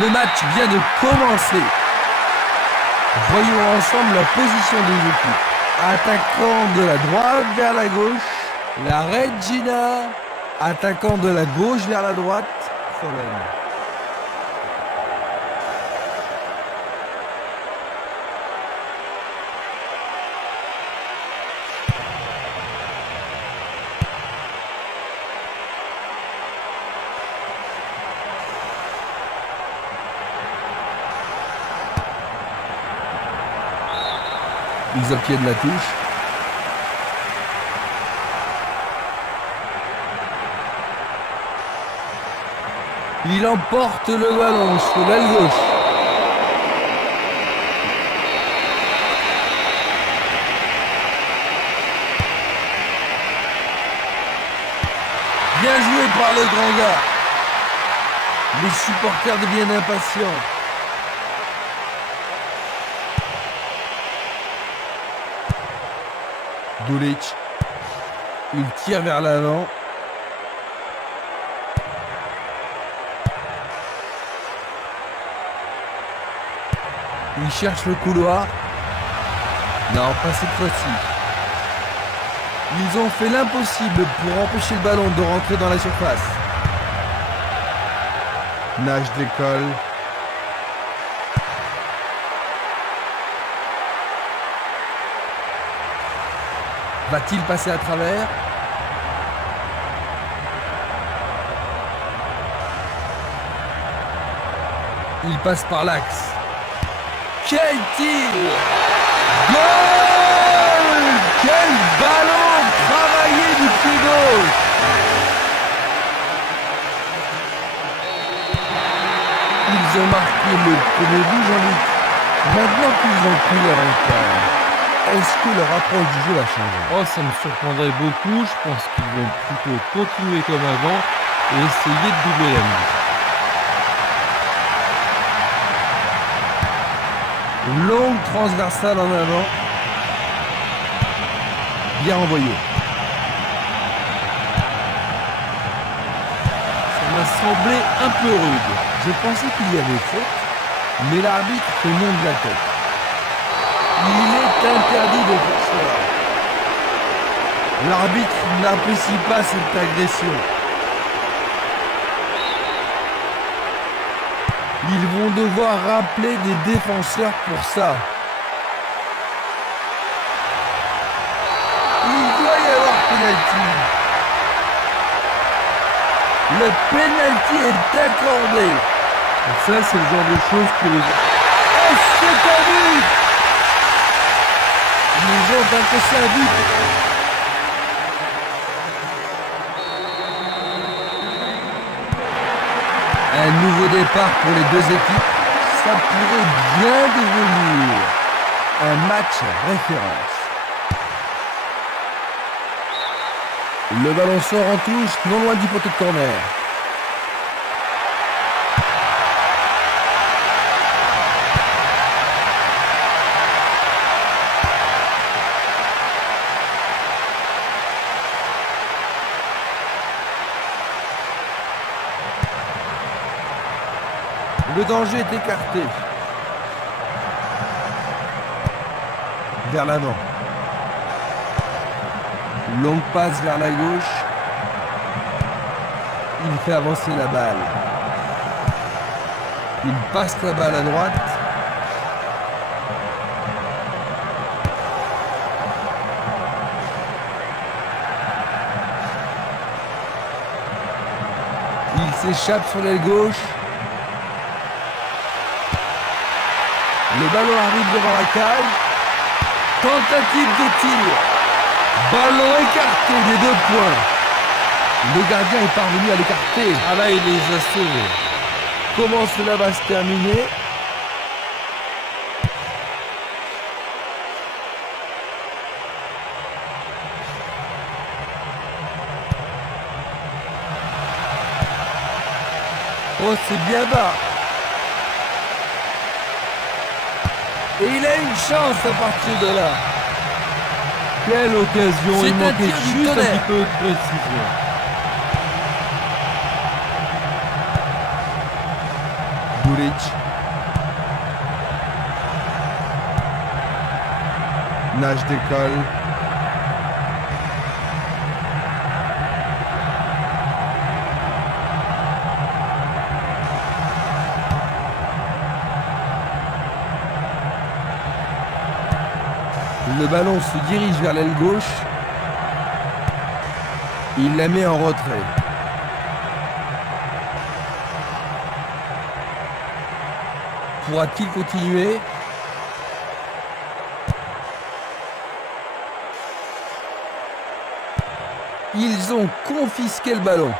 Le match vient de commencer. Voyons ensemble la position des équipes. Attaquant de la droite vers la gauche, la Regina. Attaquant de la gauche vers la droite, Fulham. Ils obtiennent la touche. Il emporte le ballon sur l'aile gauche. Bien joué par le grand gars. Les supporters deviennent impatients. Dulic, il tire vers l'avant. Il cherche le couloir. Non, pas cette fois-ci. Ils ont fait l'impossible pour empêcher le ballon de rentrer dans la surface. Nage décolle. Va-t-il passer à travers? Il passe par l'axe. Quel tir! Goal! Quel ballon travaillé du pied gauche! Ils ont marqué le premier but, Jean-Luc. Maintenant qu'ils ont pris leur retard, est-ce que leur approche du jeu a changé? Oh, ça me surprendrait beaucoup. Je pense qu'ils vont plutôt continuer comme avant et essayer de doubler la mise. Longue transversale en avant. Bien envoyé. Ça m'a semblé un peu rude. Je pensais qu'il y avait faute, mais l'arbitre fait non de la tête. Il est interdit de faire cela. L'arbitre n'apprécie pas cette agression. Ils vont devoir rappeler des défenseurs pour ça. Il doit y avoir pénalty. Le pénalty est accordé. Et ça, c'est le genre de choses que les... Est-ce que t'as vu? Ils ont encaissé un but. Un nouveau départ pour les deux équipes. Ça pourrait bien devenir un match référence. Le ballon sort en touche, non loin du poteau de corner. Le danger est écarté. Vers l'avant. Longue passe vers la gauche. Il fait avancer la balle. Il passe la balle à droite. Il s'échappe sur l'aile gauche. Le ballon arrive devant la cage. Tentative de tir. Ballon écarté des 2 points. Le gardien est parvenu à l'écarter. Ah là, il les a sauvés. Comment cela va se terminer? Oh, c'est bien bas. Et il a une chance à partir de là. Quelle occasion, C'est il un manquait tir du juste un tonnerre. petit peu de précision. Guric. Nage décolle. Le ballon se dirige vers l'aile gauche. Il la met en retrait. Pourra-t-il continuer ? Ils ont confisqué le ballon.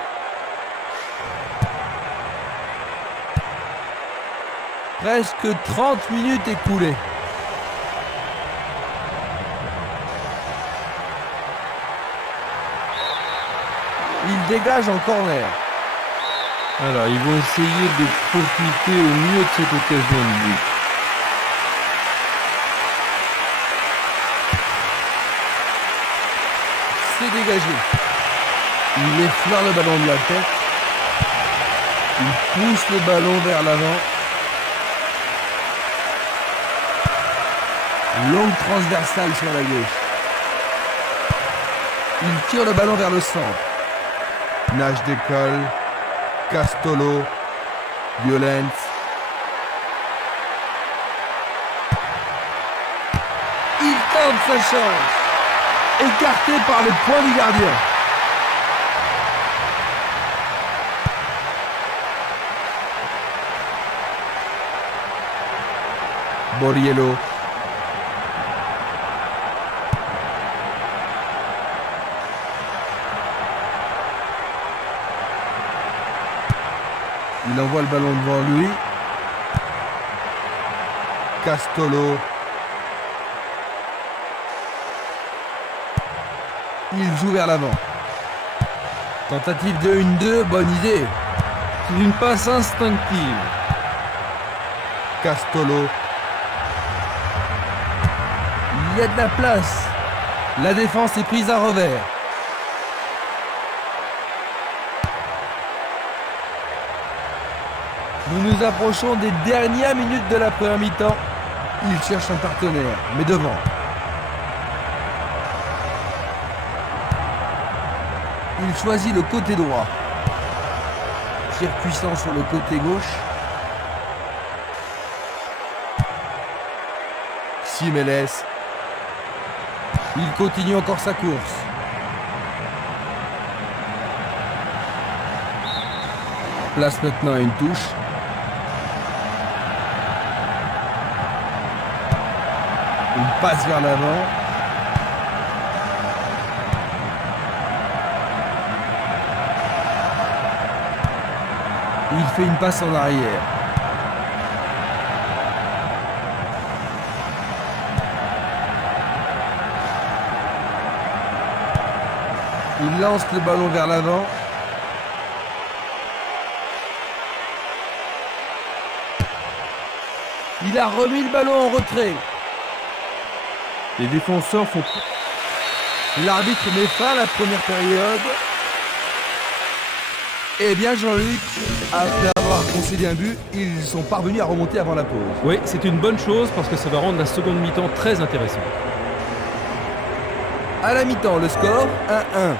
Presque 30 minutes écoulées. Il dégage en corner. Alors, ils vont essayer de profiter au mieux de cette occasion de but. C'est dégagé. Il effleure le ballon de la tête. Il pousse le ballon vers l'avant. Longue transversale sur la gauche. Il tire le ballon vers le centre. Nage décolle. Castolo. Violence. Il tente sa chance. Écarté par le point du gardien. Borriello. Il envoie le ballon devant lui. Castolo. Il joue vers l'avant. Tentative de 1-2, bonne idée. C'est une passe instinctive. Castolo. Il y a de la place. La défense est prise à revers. Nous nous approchons des dernières minutes de la première mi-temps. Il cherche un partenaire, mais devant. Il choisit le côté droit. Tir puissant sur le côté gauche. Simeles. Il continue encore sa course. Place maintenant à une touche. Une passe vers l'avant. Il fait une passe en arrière. Il lance le ballon vers l'avant. Il a remis le ballon en retrait. Les défenseurs font... L'arbitre met fin à la première période. Eh bien Jean-Luc, après avoir concédé un but, ils sont parvenus à remonter avant la pause. Oui, c'est une bonne chose parce que ça va rendre la seconde mi-temps très intéressante. À la mi-temps, le score 1-1.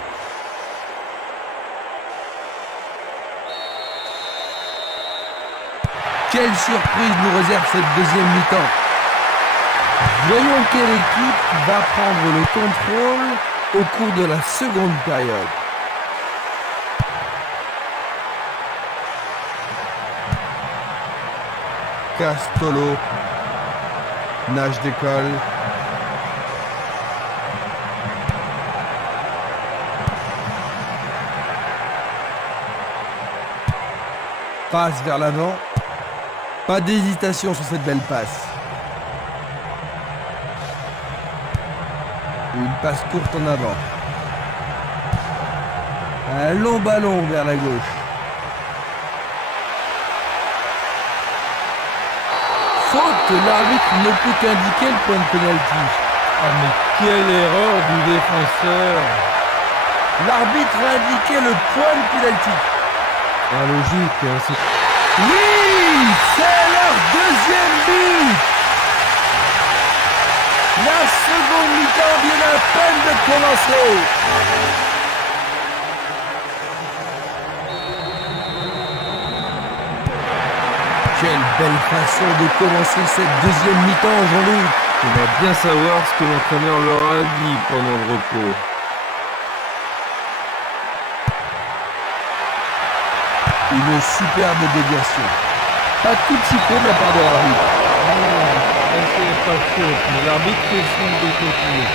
Quelle surprise nous réserve cette deuxième mi-temps. Voyons quelle équipe va prendre le contrôle au cours de la seconde période. Castolo. Nage décolle. Passe vers l'avant. Pas d'hésitation sur cette belle passe. Une passe courte en avant. Un long ballon vers la gauche. Faute, l'arbitre ne peut qu'indiquer le point de pénalty. Ah mais quelle erreur du défenseur! L'arbitre a indiqué le point de pénalty. Ah logique, hein, Oui, c'est leur deuxième but. La seconde mi-temps vient à peine de commencer. Quelle belle façon de commencer cette deuxième mi-temps, Jean-Luc. On va bien savoir ce que l'entraîneur leur a dit pendant le repos. Une superbe déviation. Pas de coup de sifflet de la part de l'arbitre. Ça c'est pas faute, mais l'arbitre fait signe de continuer.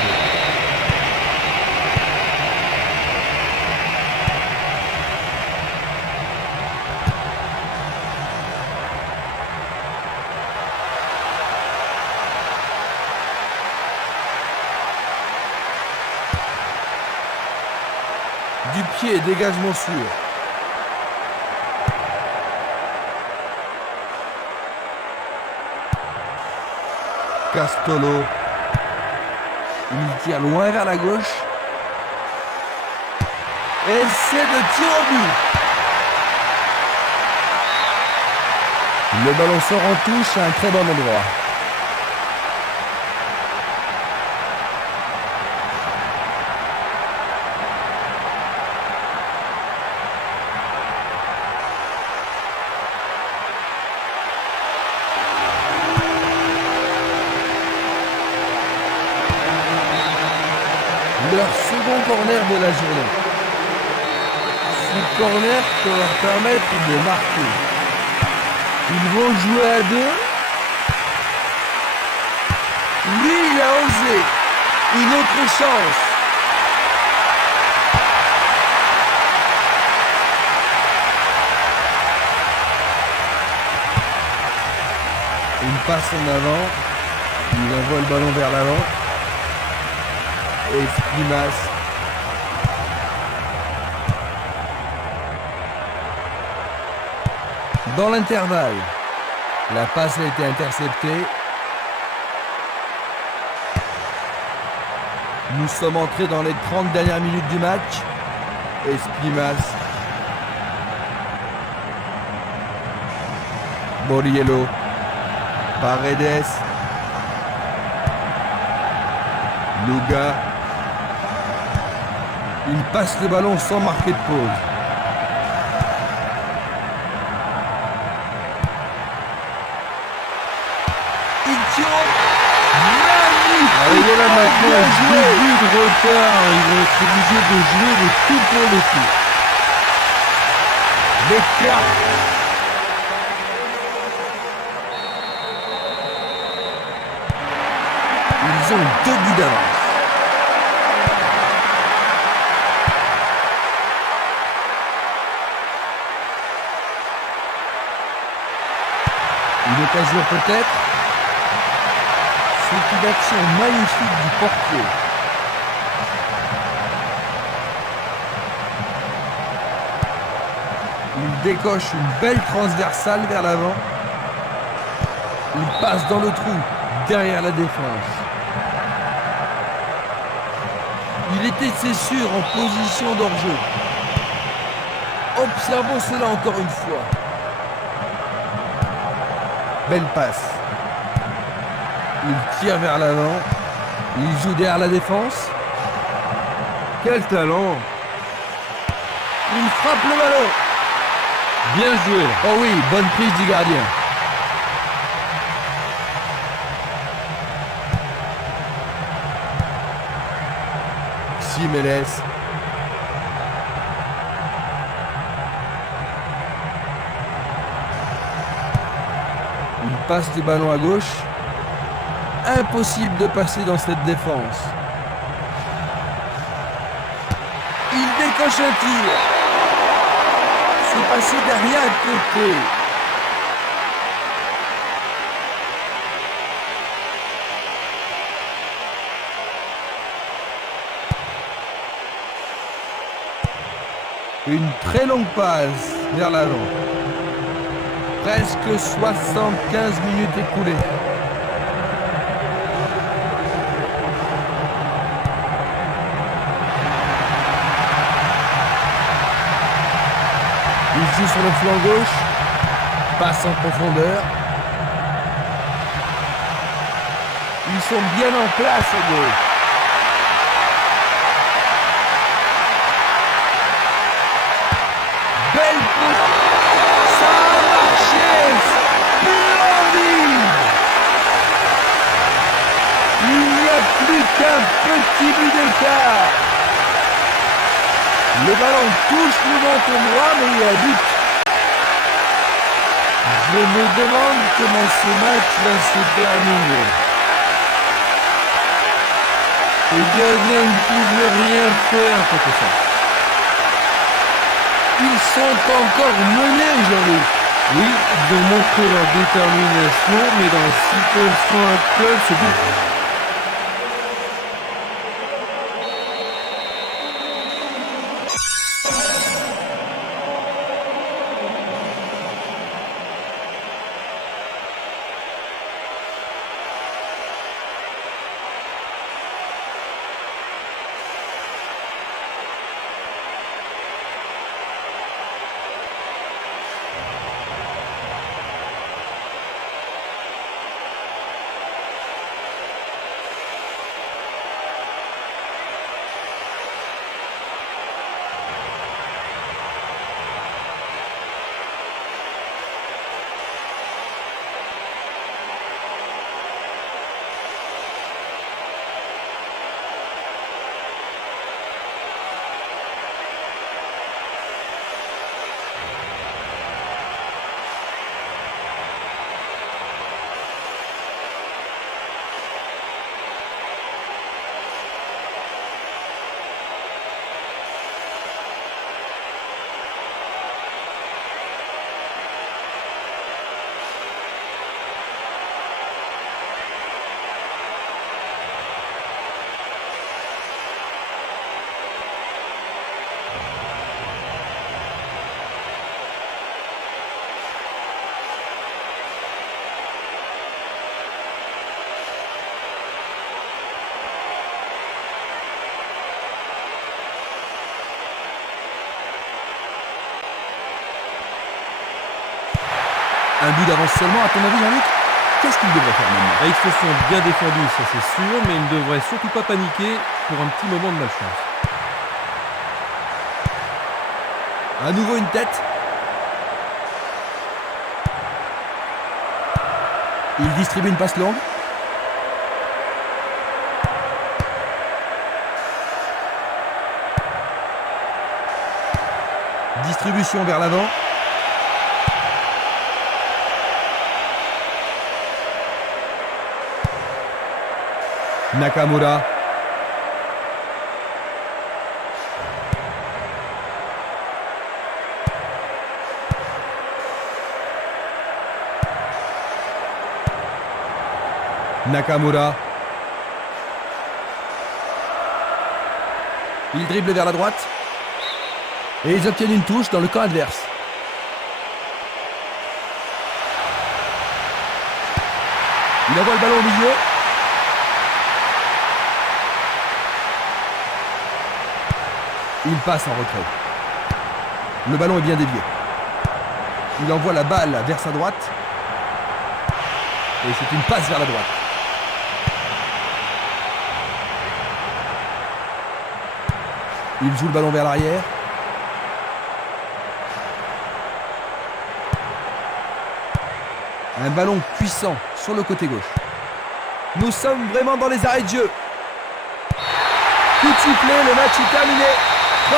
Du pied, dégagement sûr. Castolo. Il tire loin vers la gauche. Et c'est de tir au but. Le ballon sort en touche à un très bon endroit. Leur second corner de la journée. Ce corner peut leur permettre de marquer. Ils vont jouer à deux. Lui, il a osé. Une autre chance. Une passe en avant. Il envoie le ballon vers l'avant. Et Splimas. Dans l'intervalle, la passe a été interceptée. Nous sommes entrés dans les 30 dernières minutes du match. Et Splimas. Borriello. Paredes. Luga. Il passe le ballon sans marquer de pause. Il tire. Magnifique. Il est là maintenant, 10 buts de retard. Ils vont être obligés de jouer le tout pour le tout. Les cartes. Ils ont 2 buts d'avance. Une occasion peut-être. C'est une action magnifique du portier. Il décoche une belle transversale vers l'avant. Il passe dans le trou, derrière la défense. Il était, c'est sûr, en position d'hors-jeu. Observons cela encore une fois. Belle passe. Il tire vers l'avant. Il joue derrière la défense. Quel talent! Il frappe le ballon. Bien joué! Oh oui, bonne prise du gardien. Simeles. Il passe le ballon à gauche. Impossible de passer dans cette défense. Il décoche un tir. C'est passé derrière à côté. Une très longue passe vers l'avant. Presque 75 minutes écoulées. Il joue sur le flanc gauche. Passe en profondeur. Ils sont bien en place à gauche. Belle passe. Ça a marché. Splendide. Il n'y a plus qu'un petit but d'écart. Le ballon touche le menton droit, mais il y a but. Je me demande comment ce match va se terminer. Les gardiens ne pouvaient rien faire contre ça. Ils sont encore menés, Jean-Luc. Oui, ils ont montré leur détermination, mais dans la situation actuelle, c'est but. Un but d'avance seulement, à ton avis, Jean-Luc? Qu'est-ce qu'il devrait faire maintenant? Ils se sont bien défendus, ça c'est sûr, mais ils ne devraient surtout pas paniquer pour un petit moment de malchance. À nouveau une tête. Il distribue une passe longue. Distribution vers l'avant. Nakamura. Nakamura. Il dribble vers la droite. Et ils obtiennent une touche dans le camp adverse. Il envoie le ballon au milieu. Il passe en retrait. Le ballon est bien dévié. Il envoie la balle vers sa droite. Et c'est une passe vers la droite. Il joue le ballon vers l'arrière. Un ballon puissant sur le côté gauche. Nous sommes vraiment dans les arrêts de jeu. Coup de sifflet, le match est terminé. 3-2.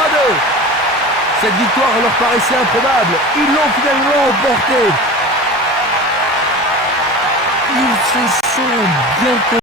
Cette victoire leur paraissait improbable. Ils l'ont finalement emportée. Ils se sont bien